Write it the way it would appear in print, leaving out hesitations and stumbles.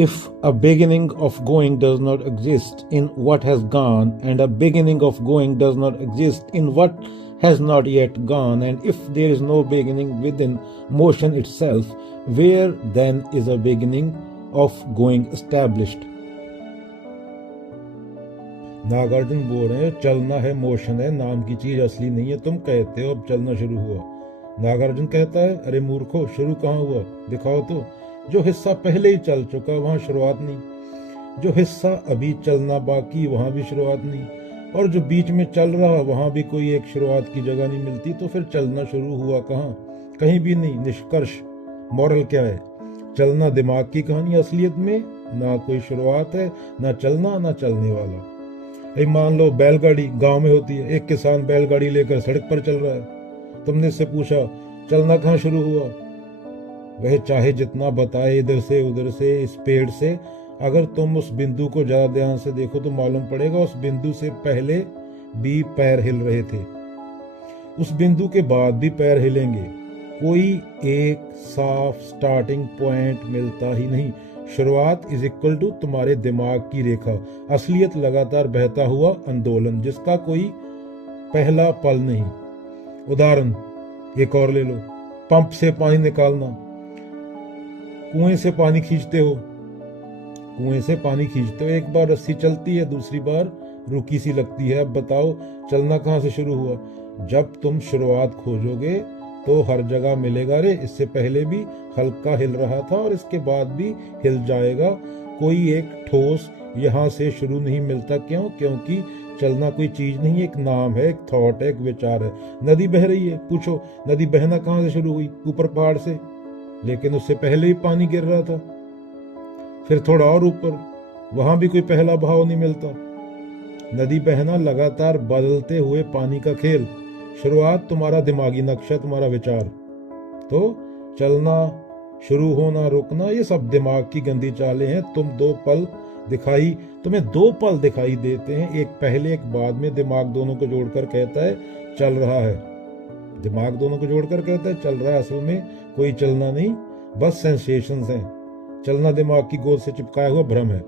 If a beginning of going does not exist in what has gone, and a beginning of going does not exist in what has not yet gone, and if there is no beginning within motion itself, where then is a beginning of going established? Nagarjuna बोल रहे हैं चलना है, motion है, नाम की चीज असली नहीं है। तुम कहते हो अब चलना शुरू हुआ। नागार्जुन कहता है अरे मूर्खो, शुरू कहाँ हुआ, दिखाओ तो। जो हिस्सा पहले ही चल चुका वहां शुरुआत नहीं, जो हिस्सा अभी चलना बाकी वहां भी शुरुआत नहीं, और जो बीच में चल रहा वहां भी कोई एक शुरुआत की जगह नहीं मिलती। तो फिर चलना शुरू हुआ कहाँ? कहीं भी नहीं। निष्कर्ष, मॉरल क्या है? चलना दिमाग की कहानी, असलियत में ना कोई शुरुआत है, ना चलना, ना चलने वाला। मान लो बैलगाड़ी गांव में होती है, एक किसान बैलगाड़ी लेकर सड़क पर चल रहा है। तुमने इससे पूछा चलना कहाँ शुरू हुआ? वह चाहे जितना बताए इधर से उधर से, इस पेड़ से, अगर तुम उस बिंदु को ज्यादा ध्यान से देखो तो मालूम पड़ेगा उस बिंदु से पहले भी पैर हिल रहे थे, उस बिंदु के बाद भी पैर हिलेंगे। कोई एक साफ स्टार्टिंग पॉइंट मिलता ही नहीं। शुरुआत इज इक्वल टू तुम्हारे दिमाग की रेखा, असलियत लगातार बहता हुआ आंदोलन जिसका कोई पहला पल नहीं। उदाहरण एक और ले लो, पंप से पानी निकालना। कुएं से पानी खींचते हो, कुएं से पानी खींचते हो, एक बार रस्सी चलती है, दूसरी बार रुकी सी लगती है। अब बताओ चलना कहाँ से शुरू हुआ? जब तुम शुरुआत खोजोगे तो हर जगह मिलेगा रे, इससे पहले भी हल्का हिल रहा था और इसके बाद भी हिल जाएगा। कोई एक ठोस यहाँ से शुरू नहीं मिलता। क्यों? क्योंकि चलना कोई चीज नहीं, एक नाम है, एक थॉट है, एक विचार है। नदी बह रही है, पूछो नदी बहना कहाँ से शुरू हुई? ऊपर पहाड़ से, लेकिन उससे पहले ही पानी गिर रहा था। फिर थोड़ा और ऊपर, वहां भी कोई पहला बहाव नहीं मिलता। नदी बहना लगातार बदलते हुए पानी का खेल। शुरुआत तुम्हारा दिमागी नक्शा, तुम्हारा विचार। तो चलना, शुरू होना, रुकना, ये सब दिमाग की गंदी चालें हैं। तुम्हें दो पल दिखाई देते हैं, एक पहले एक बाद में। दिमाग दोनों को जोड़कर कहता है चल रहा है, दिमाग दोनों को जोड़कर कहता है चल रहा है। असल में कोई चलना नहीं, बस सेंसेशंस हैं। चलना दिमाग की गोद से चिपकाया हुआ भ्रम है।